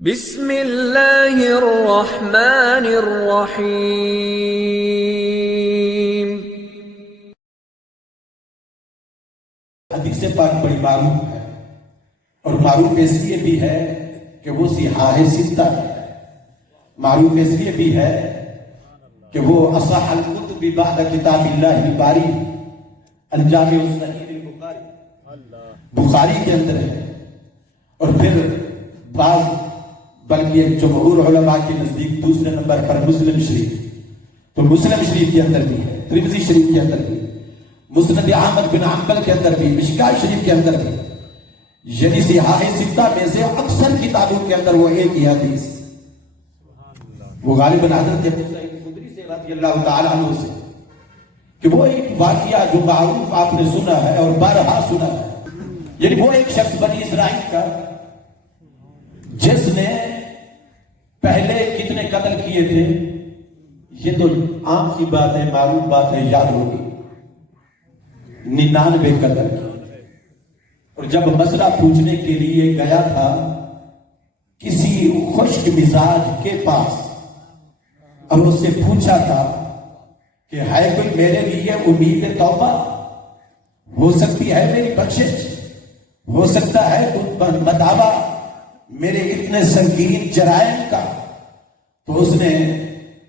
بسم اللہ الرحمن الرحیم۔ حدیث پاک بڑی معروف ہے اور معروف اس لیے بھی ہے کہ وہ صحاح ستہ ہے، معروف اس لیے بھی ہے کہ وہ اصح الکتب بعد کتاب اللہ الباری الجامع الصحیح البخاری بخاری کے اندر ہے، اور پھر بعض بلکہ ایک جمہور علماء کے نزدیک دوسرے نمبر پر مسلم شریف، تو مسلم شریف کے اندر بھی ہے، ترمذی شریف کے اندر بھی، مسند احمد بن حنبل کے اندر بھی، مشکاۃ شریف کے اندر بھی، یعنی صحاح ستہ میں سے اکثر کتابوں کے اندر وہ ایک ہی حدیث، وہ غالباً حضرت ابو سعید خدری سے رضی اللہ تعالیٰ عنہ سے، کہ وہ ایک واقعہ جو معروف آپ نے سنا ہے اور بارہا سنا ہے، یعنی وہ ایک شخص بنی اسرائیل کا جس نے پہلے کتنے قتل کیے تھے، یہ تو عام سی بات ہے، معروف بات ہے، یاد ہوگی، 99 قتل کیے، اور جب مسئلہ پوچھنے کے لیے گیا تھا کسی خشک مزاج کے پاس اور اس سے پوچھا تھا کہ ہے کوئی میرے لیے امید توبہ، ہو سکتی ہے میری بخشش، ہو سکتا ہے تم بتاوا میرے اتنے سنگین جرائم کا، تو اس نے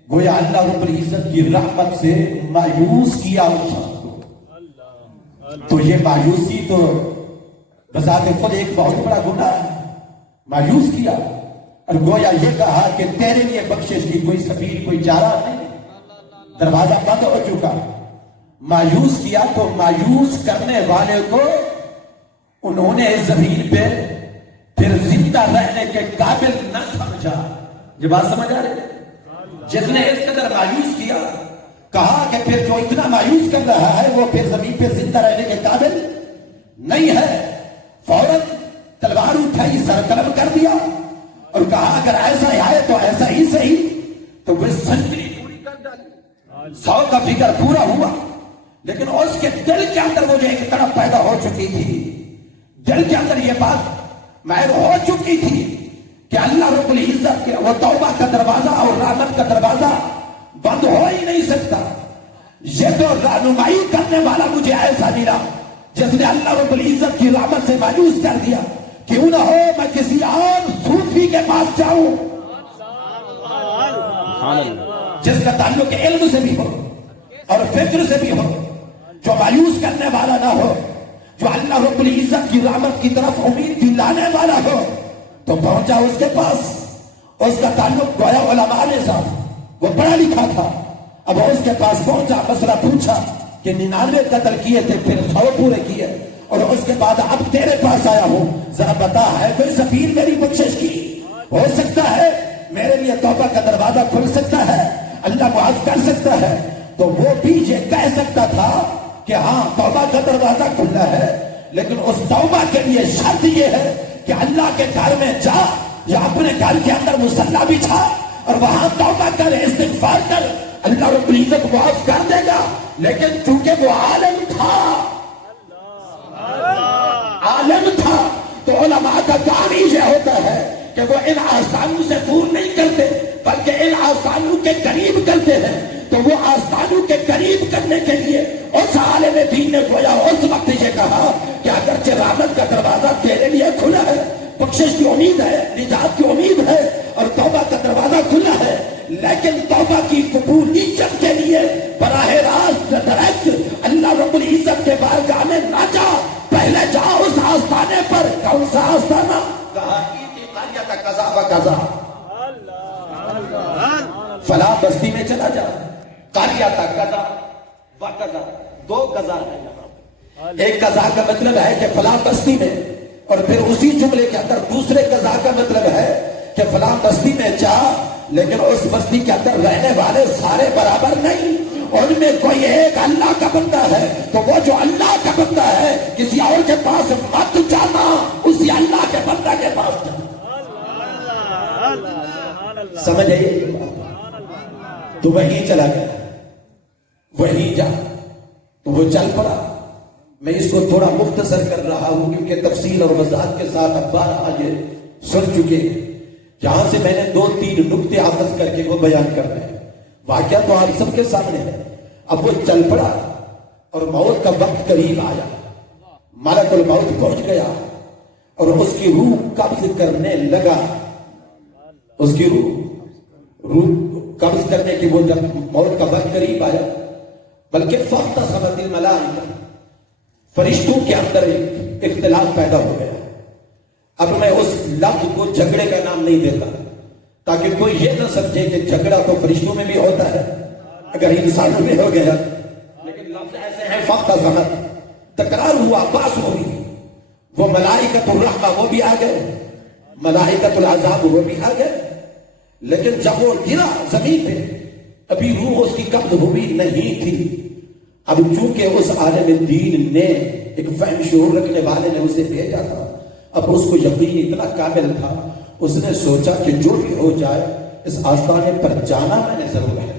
گویا اللہ رب العزت کی رحمت سے مایوس کیا اس شخص کو، تو یہ مایوسی تو بذات خود ایک بہت بڑا گناہ ہے، مایوس کیا اور گویا یہ کہا کہ تیرے لیے بخشش کی کوئی سبیل، کوئی چارہ نہیں، دروازہ بند ہو چکا، مایوس کیا، تو مایوس کرنے والے کو انہوں نے اس زمین پہ پھر زندہ رہنے کے قابل نہ سمجھا۔ یہ بات سمجھ آ رہی ہے؟ جس نے اس قدر مایوس کیا، کہا کہ پھر جو اتنا مایوس کر رہا ہے وہ پھر زمین پہ زندہ رہنے کے قابل نہیں ہے، فوراً تلوار اٹھائی، سر قلم کر دیا اور کہا اگر ایسا ہی آئے تو ایسا ہی صحیح، تو وہ سنچری پوری کر ڈالی، 100 کا فکر پورا ہوا، لیکن اس کے دل کے اندر وہ جو ایک طرف پیدا ہو چکی تھی، دل کے اندر یہ بات مائر ہو چکی تھی کہ اللہ رب العزت کے وہ توبہ کا دروازہ اور رحمت کا دروازہ بند ہو ہی نہیں سکتا، یہ تو رہنمائی کرنے والا مجھے ایسا ملا جس نے اللہ رب العزت کی رحمت سے مایوس کر دیا، کیوں نہ ہو میں کسی اور صوفی کے پاس جاؤں جس کا تعلق علم سے بھی ہو اور فکر سے بھی ہو، جو مایوس کرنے والا نہ ہو، جو اللہ رب العزت کی رحمت کی طرف امید دلانے والا ہو، تو پہنچا اس کے پاس، اس کا تعلق گویا علماء نے ساتھ، وہ پڑھا لکھا تھا، اب اس کے پاس پہنچا، مسئلہ پوچھا کہ 99 قتل کیے تھے پھر 100 پورے کیے، اور اس کے بعد اب تیرے پاس آیا ہوں، ذرا بتا ہے کوئی سبیل میری بخشش کی، ہو سکتا ہے میرے لیے توبہ کا دروازہ کھل سکتا ہے، اللہ معاف کر سکتا ہے، تو وہ بھی یہ کہہ سکتا تھا کہ ہاں توبہ کا دروازہ کھلا ہے، لیکن اس توبہ کے لیے شرط یہ ہے کہ اللہ کے گھر میں جا یا اپنے گھر کے اندر مصلی بچھا اور وہاں توبہ کر، استغفار کر، اللہ رب العزت معاف کر دے گا، لیکن چونکہ وہ عالم تھا تو علماء کا کام ہی یہ ہوتا ہے کہ وہ ان آستانوں سے دور نہیں کرتے بلکہ ان آستانوں کے قریب کرتے ہیں، تو وہ آستانوں کے قریب کرنے کے لیے اس عالم دین نے گویا اس وقت یہ کہا کہ اگرچہ رحمت کا دروازہ تیرے لیے کھلا ہے، بخشش کی امید ہے، نجات کی امید ہے اور توبہ کا دروازہ کھلا ہے، لیکن توبہ کی قبولیت کے لیے براہ راست ڈائریکٹ اللہ رب العزت کے بارگاہ میں نہ جا، پہلے جا اس آستانے پر، کون سا آستانہ؟ کہا قریۃ کذا و کذا، فلاں بستی میں چلا جا، قریۃ کذا و کذا، 2 قضا ہے یہاں، ایک قضا کا مطلب ہے کہ فلاں بستی میں، اور پھر اسی جملے کے اندر دوسرے قضا کا مطلب ہے کہ فلاں بستی میں جا، لیکن اس بستی کے اندر رہنے والے سارے برابر نہیں، ان میں کوئی ایک اللہ کا بندہ ہے، تو وہ جو اللہ کا بندہ ہے کسی اور کے پاس مت جانا، اسی اللہ کے بندہ کے پاس جانا، سمجھ آئیے؟ تو وہیں چلا گیا، وہیں جا، تو وہ چل پڑا، میں اس کو تھوڑا مختصر کر رہا ہوں کیونکہ تفصیل اور وضاحت کے ساتھ اخبار آج سن چکے ہیں یہاں سے میں نے 2-3 نقطے اخذ کر کے وہ بیان کر رہے ہیں. واقعہ تو آپ سب کے سامنے ہے. اب وہ چل پڑا اور موت کا وقت قریب آیا. ملک الموت پہنچ گیا اور اس کی روح قبض کرنے لگا. اس کی روح قبض کرنے کی وہ جب موت کا وقت قریب آیا، بلکہ فقط سمت الملائکہ، فرشتوں کے اندر ایک اختلاف پیدا ہو گیا. اب میں اس لفظ کو جھگڑے کا نام نہیں دیتا تاکہ کوئی یہ نہ سمجھے کہ جھگڑا تو فرشتوں میں بھی ہوتا ہے، اگر انسانوں میں ہو گیا. لیکن لفظ ایسے ہیں فقط سمت، تکرار ہوا، باس ہوئی. وہ ملائکۃ الرحمہ وہ بھی آ گئے، ملائکۃ العذاب وہ بھی آ گئے. لیکن جب وہ گرا زمین پہ، ابھی روح اس کی قبض ہوئی نہیں تھی. اب چونکہ اس عالم دین نے ایک فہم شعور رکھنے والے نے اسے بھیجا تھا، اب اس کو یقین اتنا کامل تھا، اس نے سوچا کہ جو بھی ہو جائے اس آستانے پر جانا میں نے ضرور ہے.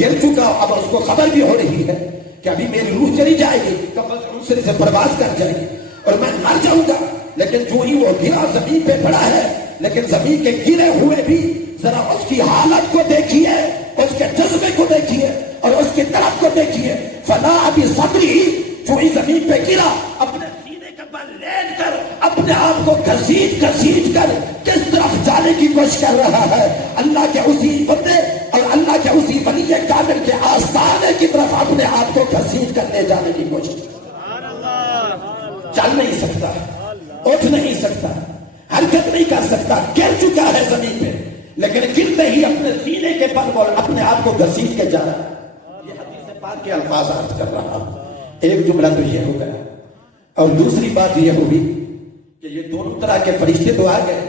گر چکا، اب اس کو خبر بھی ہو رہی ہے کہ ابھی میری روح چلی جائے گی، قبض عنصر سے پرواز کر جائے گی اور میں مر جاؤں گا. لیکن جو ہی وہ گرا زمین پہ پڑا ہے، لیکن زمین کے گرے ہوئے بھی ذرا اس کی حالت کو دیکھیے، اس کے جذبے کو دیکھیے اور اس کی طرف کو دیکھیے. فلا ابھی صبری، جو ہی زمین پہ گرا اپنے سینے کا بل لین کر اپنے آپ کو گھسیٹ کر کس طرف جانے کی کوشش کر رہا ہے. اللہ کے اسی بندے اور اللہ کے اسی ولی کامل کے آستانے کی طرف اپنے آپ کو گھسیٹ کر لے جانے کی کوشش. چل نہیں سکتا، اٹھ نہیں سکتا، حرکت نہیں کر سکتا، گر چکا ہے زمین پہ، لیکن گرتے ہی اپنے سینے کے بل پر اپنے آپ کو گھسیٹ کے جا رہا ہے. یہ حدیث پاک کے الفاظ عرض کر رہا ہوں. ایک جملہ تو یہ ہو گیا، اور دوسری بات یہ ہوگی کہ یہ دونوں طرح کے فرشتے تو آ گئے.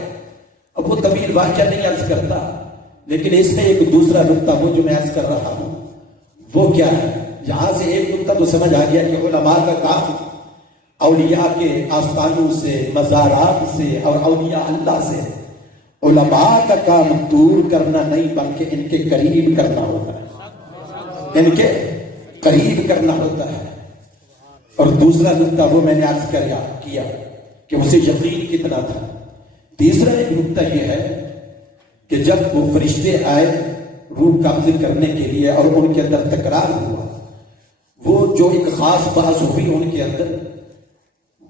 اب وہ طویل واقعہ نہیں عرض کرتا، لیکن اس میں ایک دوسرا نقطہ وہ جو میں عرض کر رہا ہوں وہ کیا ہے. یہاں سے ایک نقطہ تو سمجھ آ گیا کہ علماء کا کام اولیاء کے آستانوں سے، مزارات سے اور اولیاء اللہ سے، علماء کا کام دور کرنا نہیں بلکہ ان کے قریب کرنا ہوتا ہے، ان کے قریب کرنا ہوتا ہے. اور دوسرا نقطہ وہ میں نے عرض کیا کہ اسے یقین کتنا تھا. تیسرا ایک نقطہ یہ ہے کہ جب وہ فرشتے آئے روح قبض کرنے کے لیے اور ان کے اندر تکرار ہوا، وہ جو ایک خاص بات ہوئی ان کے اندر،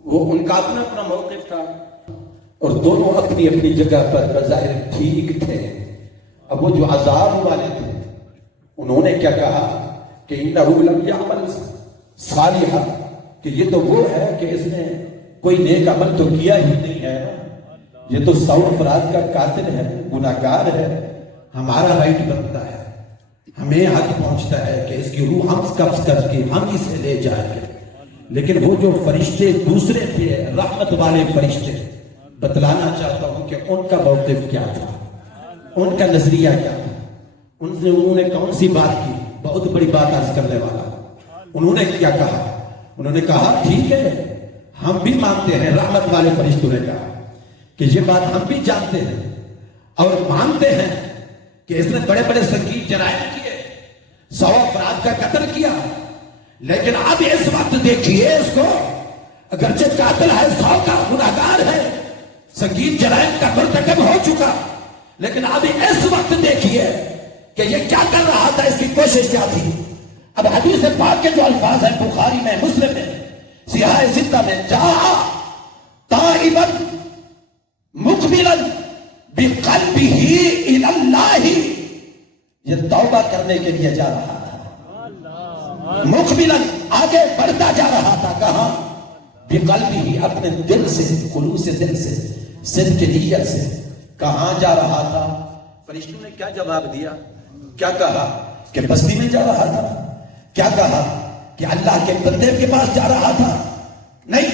وہ ان کا اپنا اپنا موقف تھا اور دونوں اپنی اپنی جگہ پر بظاہر ٹھیک تھے. اب وہ جو عذاب والے تھے انہوں نے کیا کہا کہ انہو لم یعمل صالحا، کہ یہ تو وہ ہے کہ اس نے کوئی نیک عمل تو کیا ہی نہیں ہے، یہ تو 100 افراد کا قاتل ہے، گناہگار ہے. ہمارا رائٹ بنتا ہے، ہمیں حق پہنچتا ہے کہ اس کی روح ہم قبض کر کے ہم اسے لے جائیں گے. لیکن وہ جو فرشتے دوسرے تھے، رحمت والے فرشتے، بتلانا چاہتا ہوں کہ ان کا موقف کیا تھا، ان کا نظریہ کیا تھا. انہوں نے کون سی بات کی؟ بہت بڑی بات عرض کرنے والا. انہوں نے کیا کہا؟ انہوں نے کہا ٹھیک ہے، ہم بھی مانتے ہیں. رحمت والے فرشتوں نے کہا کہ یہ بات ہم بھی جانتے ہیں اور مانتے ہیں کہ اس نے بڑے بڑے سنگین جرائم کیے، 100 افراد کا قتل کیا. لیکن اب اس وقت دیکھیے اس کو، اگرچہ قاتل ہے، 100 کا گناہگار ہے، سنگین جرائم کا مرتکب ہو چکا، لیکن اب اس وقت دیکھیے کہ یہ کیا کر رہا تھا، اس کی کوشش کیا تھی. اب حدیث پاک کے جو الفاظ ہیں بخاری میں، مسلم میں، سیاہ ستہ میں، جاء تائبا مقبلا بقلبہ الی اللہ، یہ توبہ کرنے کے لیے جا رہا تھا. مقبلا آگے بڑھتا جا رہا تھا. کہاں؟ بقلبہ، اپنے دل سے، خلوص دل سے، صدق نیت سے. کہاں جا رہا تھا؟ فرشتوں نے کیا جواب دیا؟ کیا کہا کہ بستی میں جا رہا تھا؟ کیا کہا کہ اللہ کے بندے کے پاس جا رہا تھا؟ نہیں،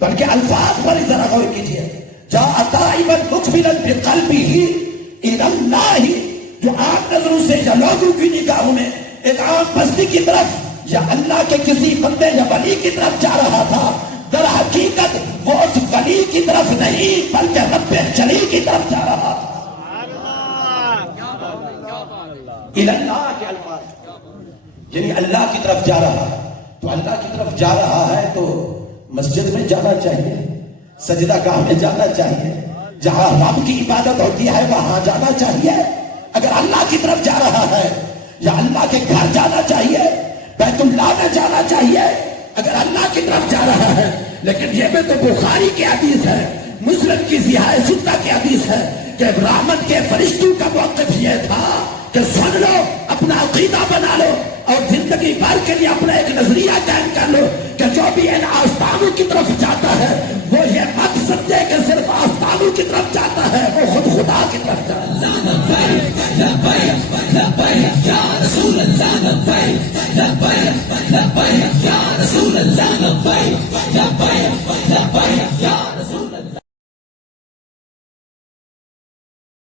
بلکہ الفاظ پر ذرا غور کیجئے. جاء تائبا مقبلا بقلبہ الی اللہ، جو عام نظروں سے یا لوگوں کی نگاہوں میں ایک عام بستی کی طرف یا اللہ کے کسی بندے یا ولی کی طرف جا رہا تھا، در حقیقت وہ اس ولی کی طرف نہیں بلکہ رب جلی کی طرف جا رہا تھا. الی اللہ کے الفاظ، یعنی اللہ کی طرف جا رہا ہے. تو اللہ کی طرف جا رہا ہے تو مسجد میں جانا چاہیے، سجدہ گاہ میں جانا چاہیے، جہاں رب کی عبادت ہوتی ہے وہاں جانا چاہیے. اگر اللہ کی طرف جا رہا ہے یا اللہ کے گھر جانا چاہیے, بیت اللہ میں جانا چاہیے اگر اللہ کی طرف جا رہا ہے. لیکن یہ بھی تو بخاری کی حدیث ہے, مسلم کی صحیح ستہ کی حدیث ہے کہ رحمت کے فرشتوں کا موقف یہ تھا کہ سن لو, اپنا عقیدہ بنا لو اور زندگی بھر کے لیے اپنا ایک نظریہ قائم کر لو کہ جو بھی ان آستانوں کی طرف جاتا ہے وہ یہ مت سمجھے کہ صرف آستانوں کی طرف جاتا ہے, وہ خود خدا کی طرف جاتا ہے. رسول اللہ